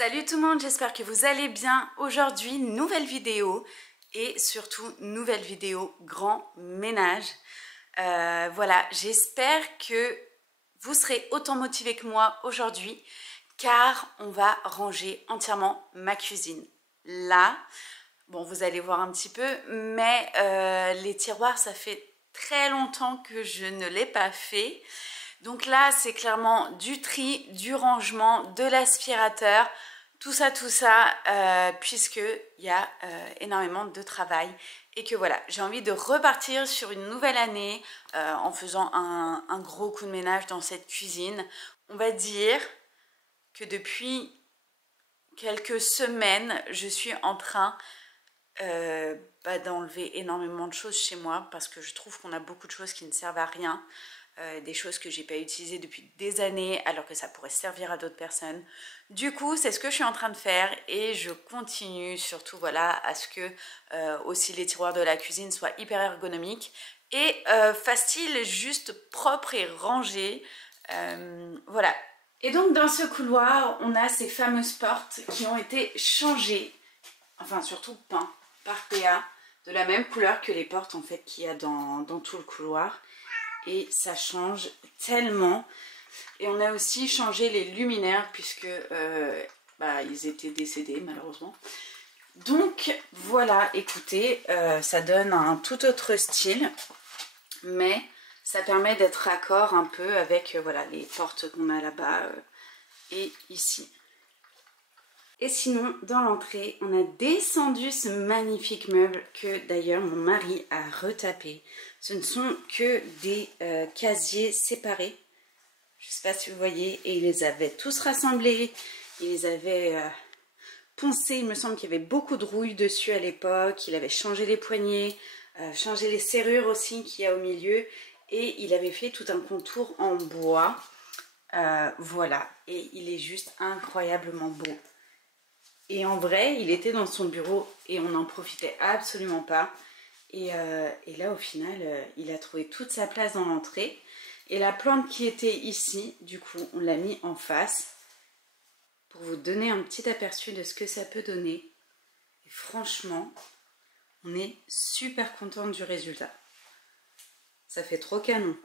Salut tout le monde, j'espère que vous allez bien. Aujourd'hui, nouvelle vidéo et surtout nouvelle vidéo grand ménage. Voilà, j'espère que vous serez autant motivés que moi aujourd'hui car on va ranger entièrement ma cuisine. Là, bon vous allez voir un petit peu, mais les tiroirs ça fait très longtemps que je ne l'ai pas fait. Donc là, c'est clairement du tri, du rangement, de l'aspirateur, tout ça, puisqu'il y a énormément de travail. Et que voilà, j'ai envie de repartir sur une nouvelle année en faisant un gros coup de ménage dans cette cuisine. On va dire que depuis quelques semaines, je suis en train d'enlever énormément de choses chez moi parce que je trouve qu'on a beaucoup de choses qui ne servent à rien. Des choses que j'ai pas utilisées depuis des années alors que ça pourrait servir à d'autres personnes. Du coup, c'est ce que je suis en train de faire et je continue surtout voilà, à ce que aussi les tiroirs de la cuisine soient hyper ergonomiques et faciles, juste propres et rangés. Voilà. Et donc dans ce couloir, on a ces fameuses portes qui ont été changées, enfin surtout peintes par PA, de la même couleur que les portes en fait qu'il y a dans tout le couloir. Et ça change tellement. Et on a aussi changé les luminaires puisque ils étaient décédés malheureusement. Donc voilà, écoutez, ça donne un tout autre style, mais ça permet d'être raccord un peu avec voilà, les portes qu'on a là-bas et ici. Et sinon, dans l'entrée, on a descendu ce magnifique meuble que d'ailleurs mon mari a retapé. Ce ne sont que des casiers séparés. Je ne sais pas si vous voyez. Et il les avait tous rassemblés. Il les avait poncés. Il me semble qu'il y avait beaucoup de rouille dessus à l'époque. Il avait changé les poignées, changé les serrures aussi qu'il y a au milieu. Et il avait fait tout un contour en bois. Voilà. Et il est juste incroyablement beau. Et en vrai, il était dans son bureau et on n'en profitait absolument pas. Et là, au final, il a trouvé toute sa place dans l'entrée. Et la plante qui était ici, du coup, on l'a mis en face pour vous donner un petit aperçu de ce que ça peut donner. Et franchement, on est super content du résultat. Ça fait trop canon.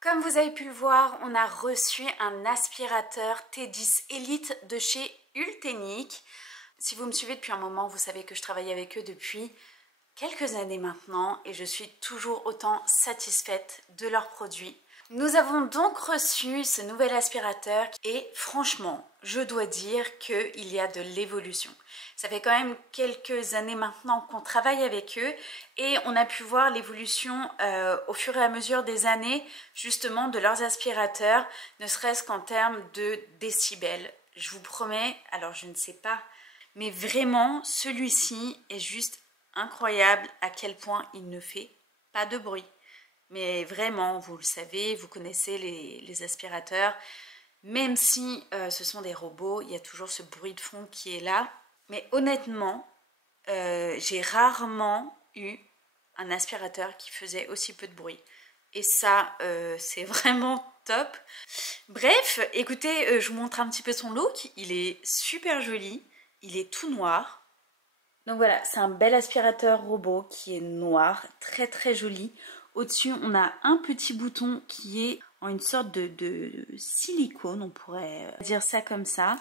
Comme vous avez pu le voir, on a reçu un aspirateur T10 Elite de chez Ultenic. Si vous me suivez depuis un moment, vous savez que je travaille avec eux depuis quelques années maintenant et je suis toujours autant satisfaite de leurs produits. Nous avons donc reçu ce nouvel aspirateur et franchement, je dois dire qu'il y a de l'évolution. Ça fait quand même quelques années maintenant qu'on travaille avec eux et on a pu voir l'évolution au fur et à mesure des années justement de leurs aspirateurs, ne serait-ce qu'en termes de décibels. Je vous promets, alors je ne sais pas, mais vraiment celui-ci est juste incroyable à quel point il ne fait pas de bruit. Mais vraiment, vous le savez, vous connaissez les aspirateurs, même si ce sont des robots, il y a toujours ce bruit de fond qui est là. Mais honnêtement, j'ai rarement eu un aspirateur qui faisait aussi peu de bruit. Et ça, c'est vraiment top. Bref, écoutez, je vous montre un petit peu son look. Il est super joli, il est tout noir. Donc voilà, c'est un bel aspirateur robot qui est noir, très très joli. Au-dessus, on a un petit bouton qui est en une sorte de silicone, on pourrait dire ça comme ça.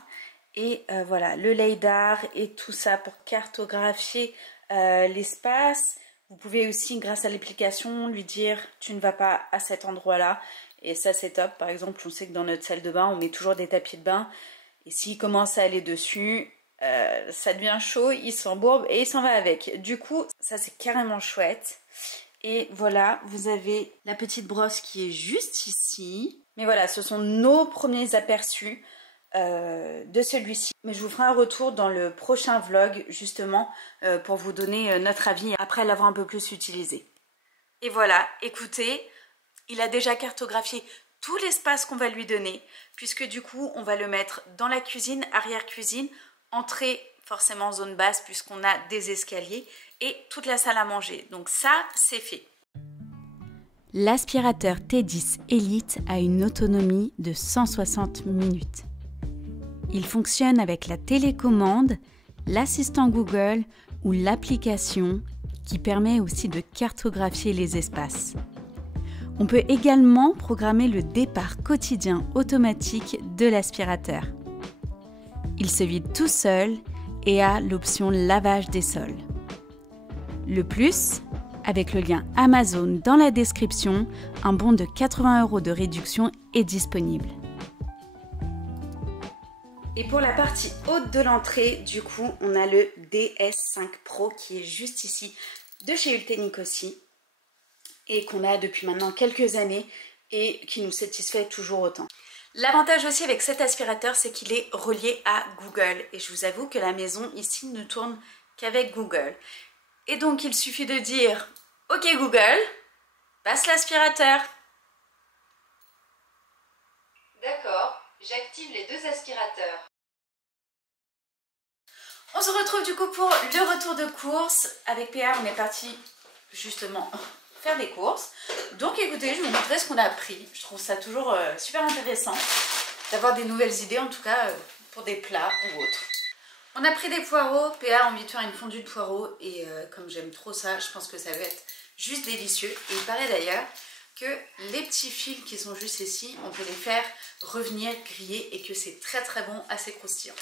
Et voilà, le LiDAR et tout ça pour cartographier l'espace. Vous pouvez aussi, grâce à l'application, lui dire « tu ne vas pas à cet endroit-là ». Et ça, c'est top. Par exemple, on sait que dans notre salle de bain, on met toujours des tapis de bain. Et s'il commence à aller dessus, ça devient chaud, il s'embourbe et il s'en va avec. Du coup, ça, c'est carrément chouette. Et voilà, vous avez la petite brosse qui est juste ici. Mais voilà, ce sont nos premiers aperçus de celui-ci. Mais je vous ferai un retour dans le prochain vlog, justement, pour vous donner notre avis après l'avoir un peu plus utilisé. Et voilà, écoutez, il a déjà cartographié tout l'espace qu'on va lui donner, puisque du coup, on va le mettre dans la cuisine, arrière-cuisine, entrée forcément zone basse, puisqu'on a des escaliers, et toute la salle à manger. Donc ça, c'est fait. L'aspirateur T10 Elite a une autonomie de 160 minutes. Il fonctionne avec la télécommande, l'assistant Google ou l'application qui permet aussi de cartographier les espaces. On peut également programmer le départ quotidien automatique de l'aspirateur. Il se vide tout seul et a l'option lavage des sols. Le plus, avec le lien Amazon dans la description, un bon de 80 € de réduction est disponible. Et pour la partie haute de l'entrée, du coup, on a le DS5 Pro qui est juste ici, de chez Ultenic aussi, et qu'on a depuis maintenant quelques années et qui nous satisfait toujours autant. L'avantage aussi avec cet aspirateur, c'est qu'il est relié à Google. Et je vous avoue que la maison ici ne tourne qu'avec Google. Et donc il suffit de dire « Ok Google, passe l'aspirateur ». D'accord, j'active les deux aspirateurs. On se retrouve du coup pour le retour de course. Avec PA, on est parti justement faire des courses. Donc écoutez, je vais vous montrer ce qu'on a pris. Je trouve ça toujours super intéressant d'avoir des nouvelles idées, en tout cas pour des plats ou autres. On a pris des poireaux. PA a envie de faire une fondue de poireaux et comme j'aime trop ça, je pense que ça va être juste délicieux. Et il paraît d'ailleurs que les petits fils qui sont juste ici, on peut les faire revenir griller et que c'est très très bon, assez croustillant.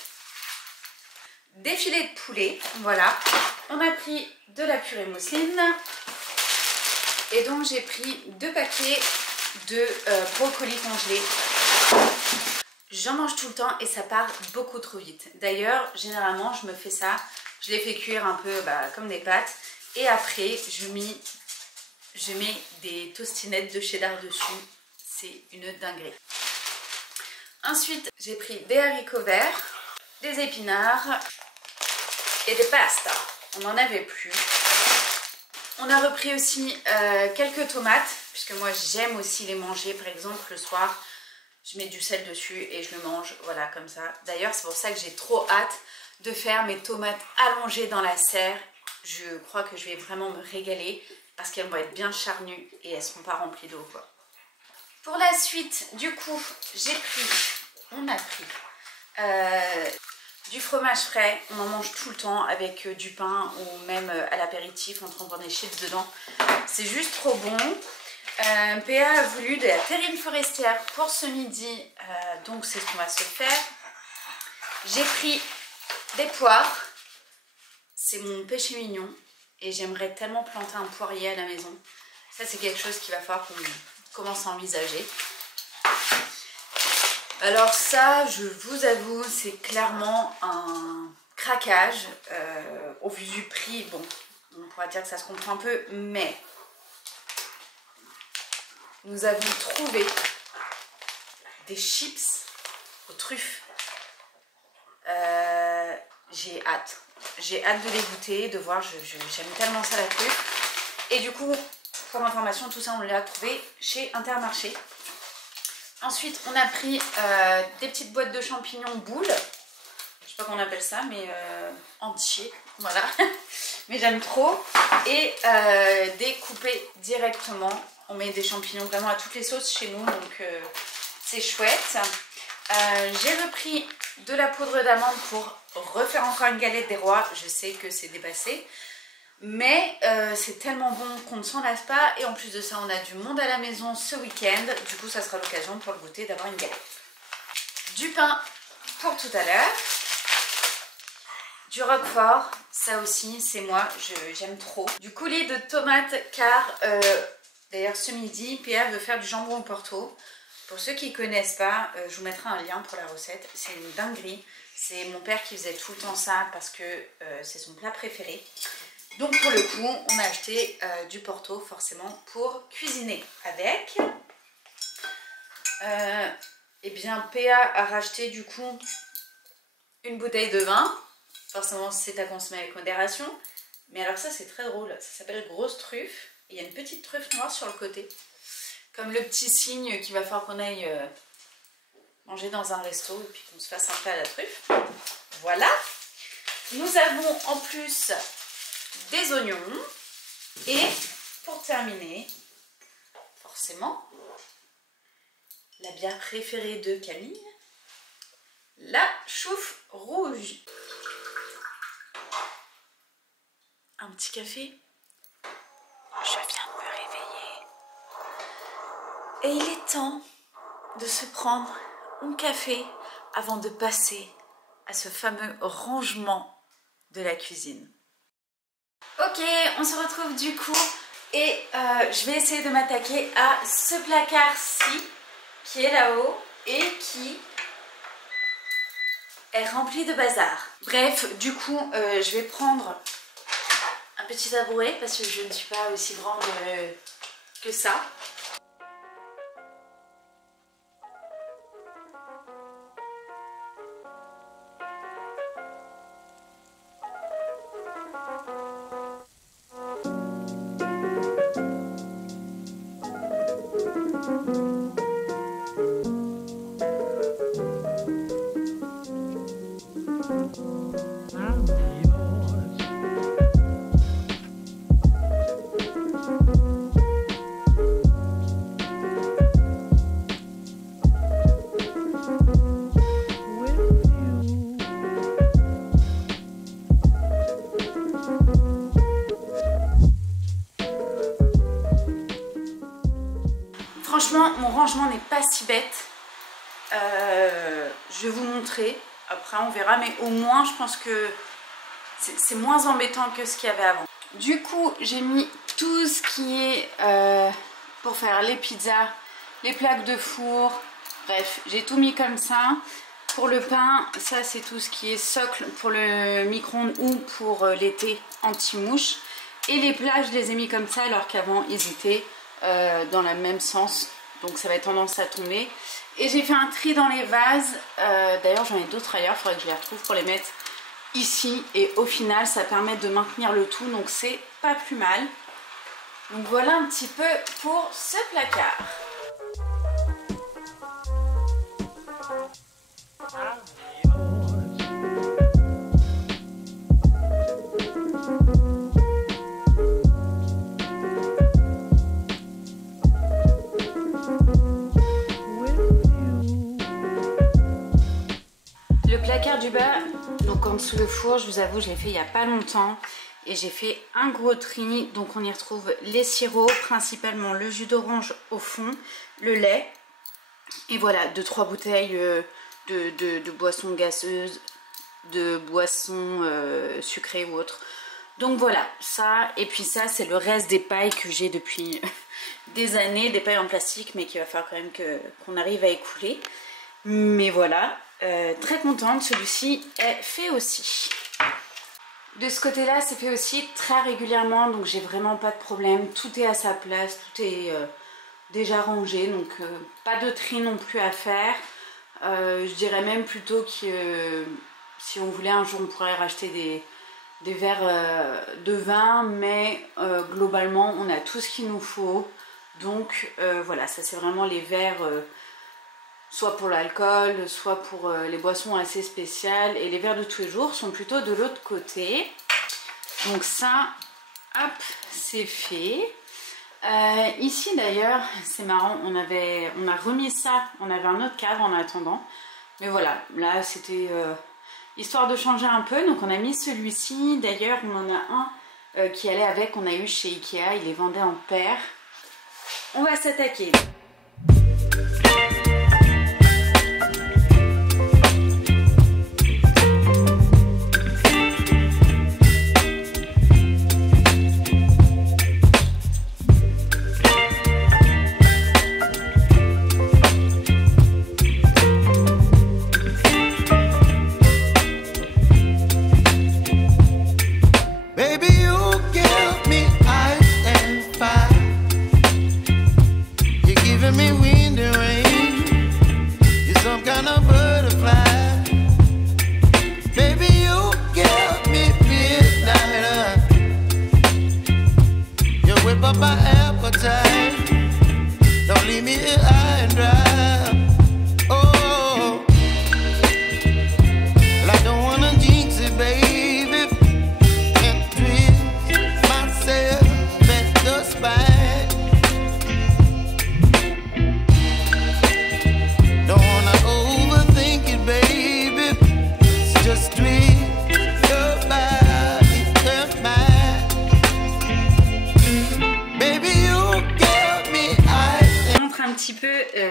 Des filets de poulet, voilà. On a pris de la purée mousseline. Et donc j'ai pris 2 paquets de brocolis congelés. J'en mange tout le temps et ça part beaucoup trop vite. D'ailleurs, généralement, je me fais ça. Je les fais cuire un peu comme des pâtes. Et après, je mets des tostinettes de cheddar dessus. C'est une dinguerie. Ensuite, j'ai pris des haricots verts, des épinards et des pastas. On n'en avait plus. On a repris aussi quelques tomates, puisque moi j'aime aussi les manger. Par exemple, le soir, je mets du sel dessus et je le mange, voilà, comme ça. D'ailleurs, c'est pour ça que j'ai trop hâte de faire mes tomates allongées dans la serre. Je crois que je vais vraiment me régaler, parce qu'elles vont être bien charnues et elles ne seront pas remplies d'eau, quoi. Pour la suite, du coup, on a pris du fromage frais. On en mange tout le temps avec du pain ou même à l'apéritif en trempant des chips dedans. C'est juste trop bon. PA a voulu de la terrine forestière pour ce midi, donc c'est ce qu'on va se faire. J'ai pris des poires. C'est mon péché mignon et j'aimerais tellement planter un poirier à la maison. Ça, c'est quelque chose qu'il va falloir qu'on commence à envisager. Alors ça, je vous avoue, c'est clairement un craquage. Au vu du prix, bon, on pourra dire que ça se comprend un peu, mais nous avons trouvé des chips aux truffes. J'ai hâte. J'ai hâte de les goûter, de voir, j'aime tellement ça la truffe. Et du coup, pour information, tout ça on l'a trouvé chez Intermarché. Ensuite, on a pris des petites boîtes de champignons boules. Je sais pas comment on appelle ça, mais entiers, voilà. Mais j'aime trop. Et des coupés directement. On met des champignons vraiment à toutes les sauces chez nous, donc c'est chouette. J'ai repris de la poudre d'amande pour refaire encore une galette des rois. Je sais que c'est dépassé. Mais c'est tellement bon qu'on ne s'en lasse pas. Et en plus de ça, on a du monde à la maison ce week-end. Du coup, ça sera l'occasion pour le goûter d'avoir une galette. Du pain pour tout à l'heure. Du roquefort, ça aussi, c'est moi, j'aime trop. Du coulis de tomates car, d'ailleurs ce midi, PA veut faire du jambon au Porto. Pour ceux qui ne connaissent pas, je vous mettrai un lien pour la recette. C'est une dinguerie. C'est mon père qui faisait tout le temps ça parce que c'est son plat préféré. Donc pour le coup, on a acheté du Porto forcément pour cuisiner avec. Et bien PA a racheté du coup une bouteille de vin. Forcément c'est à consommer avec modération. Mais alors ça c'est très drôle, ça s'appelle grosse truffe. Et il y a une petite truffe noire sur le côté. Comme le petit signe qu'il va falloir qu'on aille manger dans un resto et puis qu'on se fasse un plat à la truffe. Voilà. Nous avons en plus des oignons. Et pour terminer, forcément, la bière préférée de Camille, la chouffe rouge. Un petit café. Je viens de me réveiller. Et il est temps de se prendre un café avant de passer à ce fameux rangement de la cuisine. Ok, on se retrouve du coup et je vais essayer de m'attaquer à ce placard-ci qui est là-haut et qui est rempli de bazar. Bref, du coup, je vais prendre un petit tabouret parce que je ne suis pas aussi grande que ça. Franchement, mon rangement n'est pas si bête. Je vais vous montrer. Après, on verra. Mais au moins, je pense que c'est moins embêtant que ce qu'il y avait avant. Du coup, j'ai mis tout ce qui est pour faire les pizzas, les plaques de four. Bref, j'ai tout mis comme ça. Pour le pain, ça c'est tout ce qui est socle pour le micro-ondes ou pour l'été anti-mouche. Et les plats, je les ai mis comme ça alors qu'avant ils étaient dans le même sens. Donc ça va être tendance à tomber. Et j'ai fait un tri dans les vases. D'ailleurs j'en ai d'autres ailleurs, il faudrait que je les retrouve pour les mettre ici. Et au final ça permet de maintenir le tout. Donc c'est pas plus mal. Donc voilà un petit peu pour ce placard. Le placard du bas, donc en dessous le four, je vous avoue, je l'ai fait il n'y a pas longtemps. Et j'ai fait un gros tri. Donc on y retrouve les sirops, principalement le jus d'orange au fond, le lait. Et voilà, 2-3 bouteilles de boissons gazeuses, de boissons sucrées ou autres. Donc voilà, ça. Et puis ça, c'est le reste des pailles que j'ai depuis des années. Des pailles en plastique, mais qu'il va falloir quand même qu'on arrive à écouler. Mais voilà, très contente. Celui-ci est fait aussi. De ce côté-là, c'est fait aussi très régulièrement. Donc j'ai vraiment pas de problème. Tout est à sa place, tout est déjà rangé. Donc pas de tri non plus à faire. Je dirais même plutôt que si on voulait un jour, on pourrait racheter des verres de vin. Mais globalement, on a tout ce qu'il nous faut. Donc voilà, ça c'est vraiment les verres... soit pour l'alcool, soit pour les boissons assez spéciales. Et les verres de tous les jours sont plutôt de l'autre côté. Donc ça, hop, c'est fait. Ici d'ailleurs, c'est marrant, on a remis ça, on avait un autre cadre en attendant. Mais voilà, là c'était histoire de changer un peu. Donc on a mis celui-ci. D'ailleurs, on en a un qui allait avec, qu'on a eu chez Ikea. Ils les vendaient en paire. On va s'attaquer.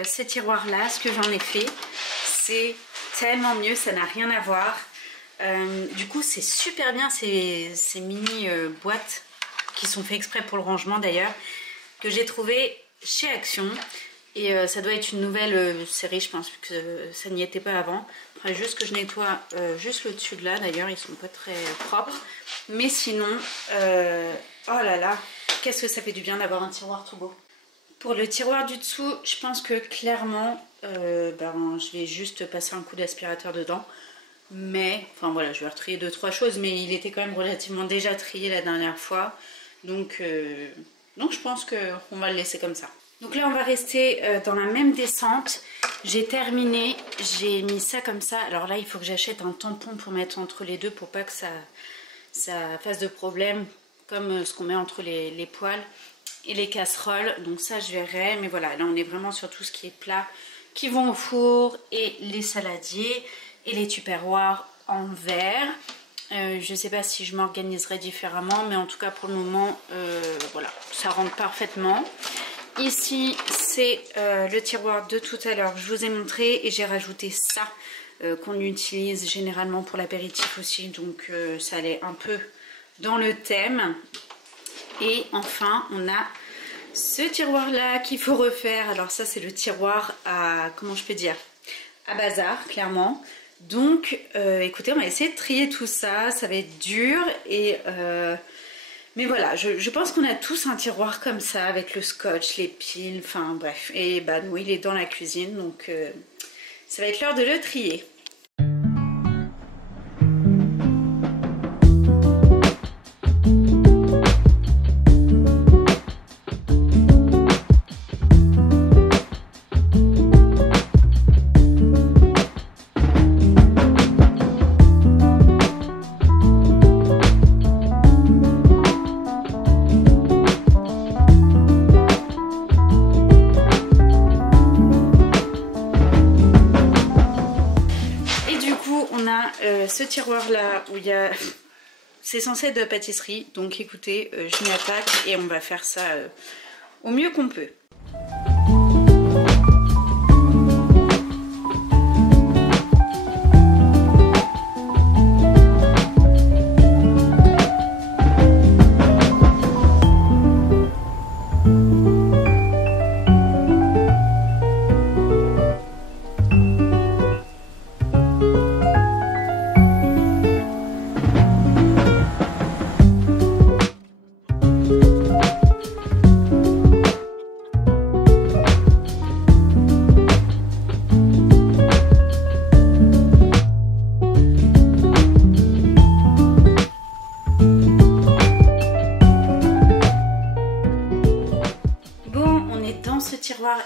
Ce tiroir là, ce que j'en ai fait, c'est tellement mieux, ça n'a rien à voir. Du coup c'est super bien ces mini boîtes qui sont fait exprès pour le rangement d'ailleurs, que j'ai trouvé chez Action, et ça doit être une nouvelle série, je pense que ça n'y était pas avant. Après juste que je nettoie juste le dessus de là, d'ailleurs ils sont pas très propres, mais sinon oh là là, qu'est-ce que ça fait du bien d'avoir un tiroir tout beau. Pour le tiroir du dessous, je pense que clairement, je vais juste passer un coup d'aspirateur dedans. Mais, enfin voilà, je vais retrier 2-3 choses, mais il était quand même relativement déjà trié la dernière fois. Donc je pense qu'on va le laisser comme ça. Donc là, on va rester dans la même descente. J'ai terminé, j'ai mis ça comme ça. Alors là, il faut que j'achète un tampon pour mettre entre les deux pour pas que ça fasse de problème, comme ce qu'on met entre les poêles et les casseroles. Donc ça je verrai, mais voilà, là on est vraiment sur tout ce qui est plat qui vont au four, et les saladiers et les tupperwares en verre. Je sais pas si je m'organiserai différemment, mais en tout cas pour le moment voilà, ça rentre parfaitement. Ici c'est le tiroir de tout à l'heure, je vous ai montré, et j'ai rajouté ça qu'on utilise généralement pour l'apéritif aussi, donc ça allait un peu dans le thème. Et enfin, on a ce tiroir-là qu'il faut refaire. Alors ça, c'est le tiroir à, comment je peux dire, à bazar, clairement. Donc, écoutez, on va essayer de trier tout ça. Ça va être dur. Mais voilà, je pense qu'on a tous un tiroir comme ça, avec le scotch, les piles, enfin bref. Et bah, nous, il est dans la cuisine, donc ça va être l'heure de le trier. Ce tiroir là où il y a, c'est censé être de la pâtisserie, donc écoutez, je m'y attaque et on va faire ça au mieux qu'on peut.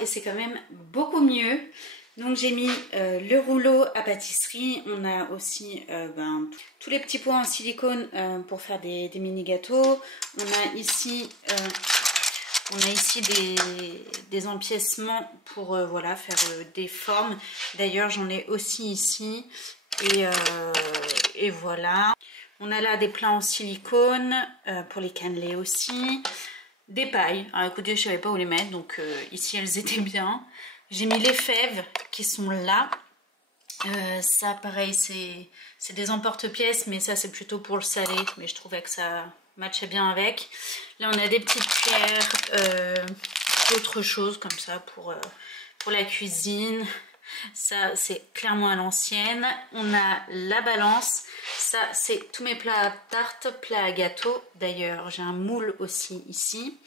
Et c'est quand même beaucoup mieux. Donc j'ai mis le rouleau à pâtisserie. On a aussi tous les petits pots en silicone pour faire des mini gâteaux. On a ici des empiècements pour voilà, faire des formes. D'ailleurs j'en ai aussi ici. Et voilà. On a là des plats en silicone pour les cannelés aussi. Des pailles. Alors écoutez, je savais pas où les mettre, donc ici elles étaient bien. J'ai mis les fèves qui sont là. Ça pareil, c'est des emporte-pièces, mais ça c'est plutôt pour le salé. Mais je trouvais que ça matchait bien avec. Là on a des petites cuillères, d'autres choses comme ça pour la cuisine. Ça c'est clairement à l'ancienne. On a la balance. Ça c'est tous mes plats à tarte, plats à gâteau. D'ailleurs j'ai un moule aussi ici.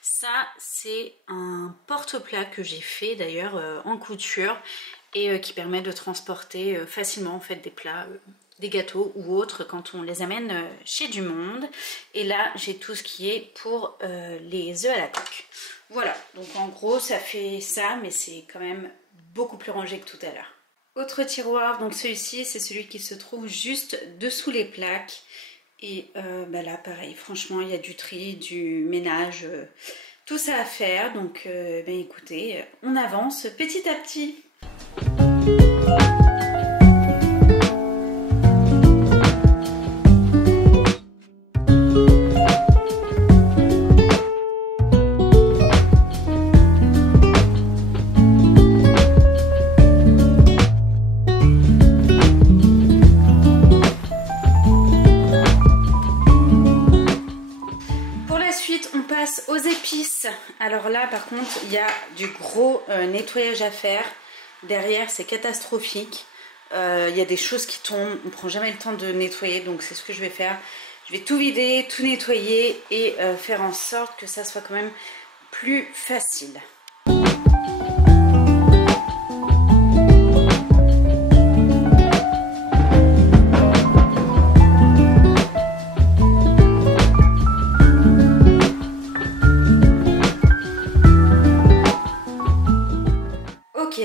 Ça c'est un porte-plat que j'ai fait d'ailleurs en couture et qui permet de transporter facilement en fait des plats, des gâteaux ou autres quand on les amène chez du monde. Et là j'ai tout ce qui est pour les œufs à la coque. Voilà, donc en gros ça fait ça, mais c'est quand même beaucoup plus rangé que tout à l'heure. Autre tiroir, donc celui-ci c'est celui qui se trouve juste dessous les plaques. Et bah là pareil, franchement il y a du tri, du ménage, tout ça à faire. Donc ben écoutez, on avance petit à petit. Aux épices. Alors là par contre il y a du gros nettoyage à faire. Derrière c'est catastrophique. Il y a des choses qui tombent, on prend jamais le temps de nettoyer, donc c'est ce que je vais faire. Je vais tout vider, tout nettoyer et faire en sorte que ça soit quand même plus facile.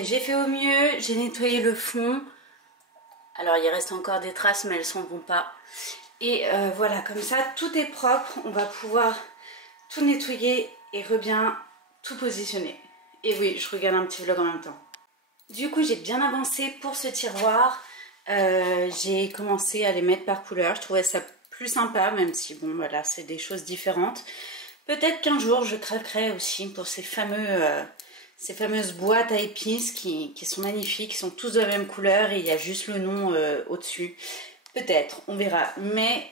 J'ai fait au mieux, j'ai nettoyé le fond. Alors il reste encore des traces mais elles s'en vont pas. Et voilà, comme ça tout est propre, on va pouvoir tout nettoyer et bien tout positionner. Et oui, je regarde un petit vlog en même temps. Du coup j'ai bien avancé pour ce tiroir. J'ai commencé à les mettre par couleur, je trouvais ça plus sympa, même si bon voilà c'est des choses différentes. Peut-être qu'un jour je craquerai aussi pour ces fameuses boîtes à épices qui sont magnifiques, qui sont tous de la même couleur et il y a juste le nom au-dessus. Peut-être, on verra. Mais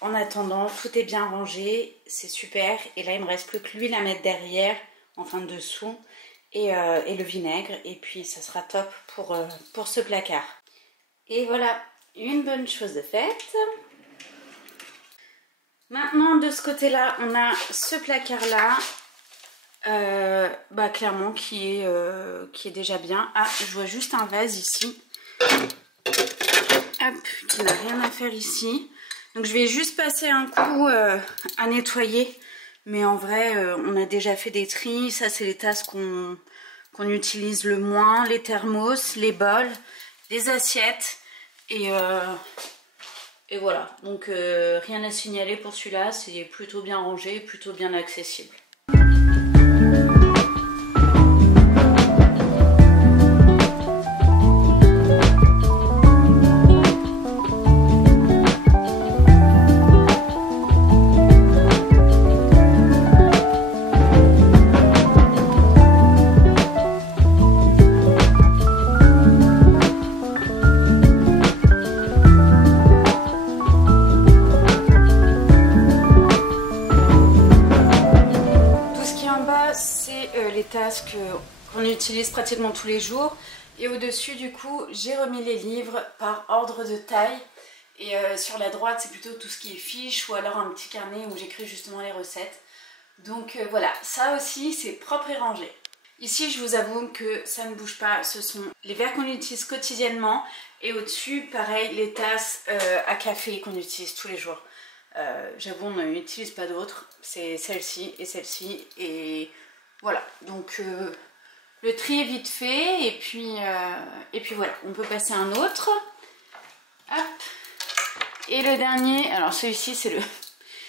en attendant, tout est bien rangé, c'est super. Et là, il me reste plus que l'huile à mettre derrière, enfin dessous, et le vinaigre. Et puis, ça sera top pour ce placard. Et voilà, une bonne chose de faite. Maintenant, de ce côté-là, on a ce placard-là. Bah clairement qui est déjà bien. Ah, je vois juste un vase ici. Hop, qui n'a rien à faire ici. Donc je vais juste passer un coup à nettoyer. Mais en vrai, on a déjà fait des tris. Ça, c'est les tasses qu'on utilise le moins. Les thermos, les bols, les assiettes. Et voilà. Donc rien à signaler pour celui-là. C'est plutôt bien rangé, plutôt bien accessible. Tasses qu'on utilise pratiquement tous les jours et au-dessus du coup j'ai remis les livres par ordre de taille et sur la droite c'est plutôt tout ce qui est fiches ou alors un petit carnet où j'écris justement les recettes. Donc voilà, ça aussi c'est propre et rangé. Ici je vous avoue que ça ne bouge pas, ce sont les verres qu'on utilise quotidiennement et au-dessus pareil les tasses à café qu'on utilise tous les jours. J'avoue on n'utilise pas d'autres, c'est celle-ci et voilà, donc le tri est vite fait et puis voilà, on peut passer à un autre. Hop. Et le dernier, alors celui-ci c'est le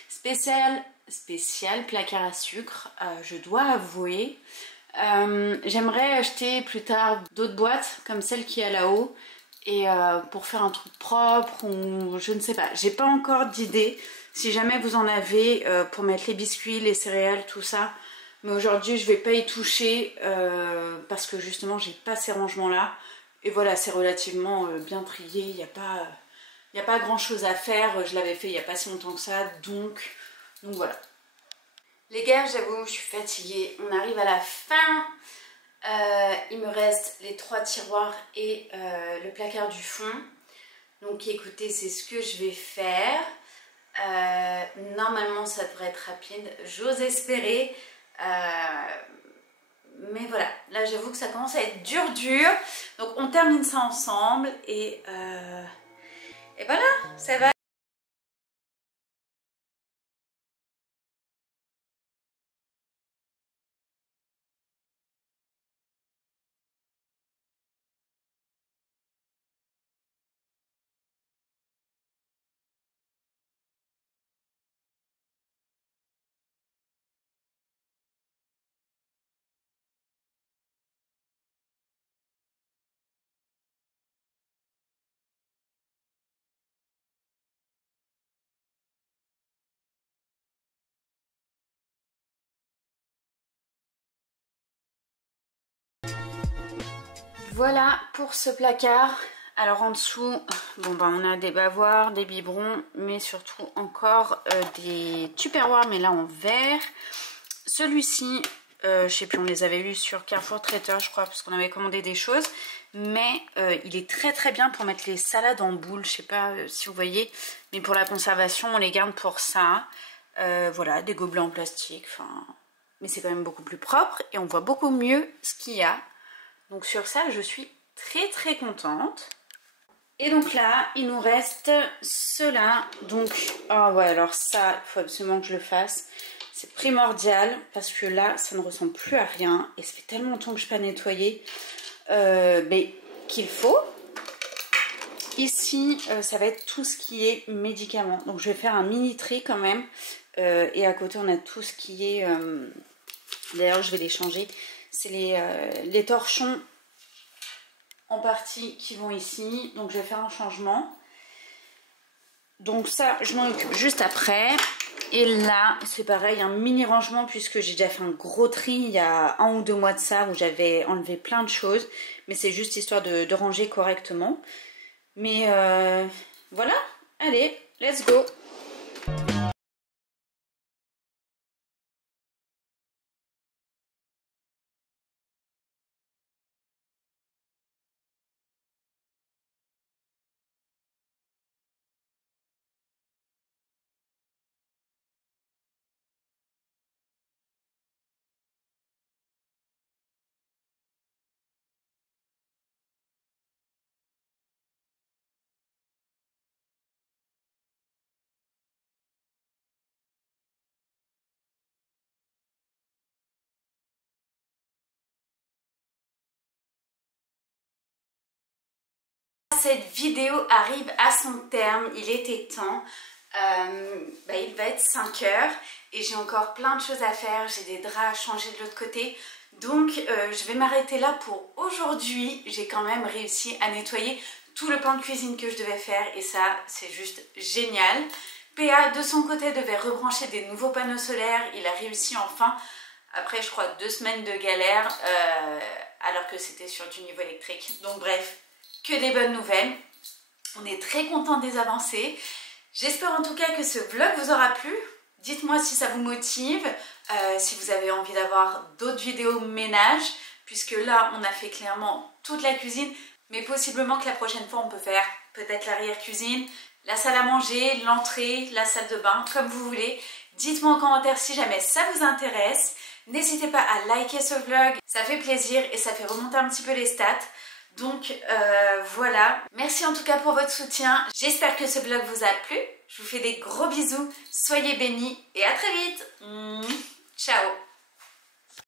spécial placard à sucre, je dois avouer. J'aimerais acheter plus tard d'autres boîtes comme celle qui est là-haut et pour faire un truc propre ou je ne sais pas. J'ai pas encore d'idée. Si jamais vous en avez pour mettre les biscuits, les céréales, tout ça. Mais aujourd'hui je vais pas y toucher parce que justement j'ai pas ces rangements là. Et voilà, c'est relativement bien trié. Il n'y a pas grand chose à faire. Je l'avais fait il n'y a pas si longtemps que ça. Donc voilà. Les gars, j'avoue, je suis fatiguée. On arrive à la fin. Il me reste les 3 tiroirs et le placard du fond. Donc écoutez, c'est ce que je vais faire. Normalement ça devrait être rapide, j'ose espérer, mais voilà, là j'avoue que ça commence à être dur, donc on termine ça ensemble et voilà, ça va. Voilà pour ce placard. Alors en dessous, bon bah on a des bavoirs, des biberons, mais surtout encore des tupperwares, mais là en verre. Celui-ci, je sais plus, on les avait eu sur Carrefour Traiteur, je crois, parce qu'on avait commandé des choses. Mais il est très très bien pour mettre les salades en boule. Je sais pas si vous voyez, mais pour la conservation, on les garde pour ça. Voilà, des gobelets en plastique, enfin, mais c'est quand même beaucoup plus propre et on voit beaucoup mieux ce qu'il y a. Donc sur ça, je suis très très contente. Et donc là, il nous reste cela. Donc, ah ouais, alors ça, il faut absolument que je le fasse. C'est primordial parce que là, ça ne ressemble plus à rien. Et ça fait tellement longtemps que je n'ai pas nettoyé. Mais qu'il faut. Ici, ça va être tout ce qui est médicaments. Donc je vais faire un mini tri quand même. Et à côté, on a tout ce qui est... D'ailleurs, je vais les changer. C'est les torchons en partie qui vont ici. Donc je vais faire un changement. Donc ça, je m'en occupe juste après. Et là, c'est pareil, un mini rangement puisque j'ai déjà fait un gros tri il y a 1 ou 2 mois de ça où j'avais enlevé plein de choses. Mais c'est juste histoire de ranger correctement. Mais voilà, allez, let's go! Cette vidéo arrive à son terme, il était temps. Il va être 5 heures et j'ai encore plein de choses à faire, j'ai des draps à changer de l'autre côté. Donc je vais m'arrêter là pour aujourd'hui. J'ai quand même réussi à nettoyer tout le plan de cuisine que je devais faire et ça c'est juste génial. PA de son côté devait rebrancher des nouveaux panneaux solaires, il a réussi enfin. Après je crois 2 semaines de galère alors que c'était sur du niveau électrique. Donc bref, que des bonnes nouvelles. On est très content des avancées. J'espère en tout cas que ce vlog vous aura plu. Dites-moi si ça vous motive, si vous avez envie d'avoir d'autres vidéos ménage, puisque là on a fait clairement toute la cuisine, mais possiblement que la prochaine fois on peut faire peut-être l'arrière-cuisine, la salle à manger, l'entrée, la salle de bain, comme vous voulez. Dites-moi en commentaire si jamais ça vous intéresse. N'hésitez pas à liker ce vlog, ça fait plaisir et ça fait remonter un petit peu les stats. Donc voilà, merci en tout cas pour votre soutien, j'espère que ce vlog vous a plu, je vous fais des gros bisous, soyez bénis et à très vite. Ciao.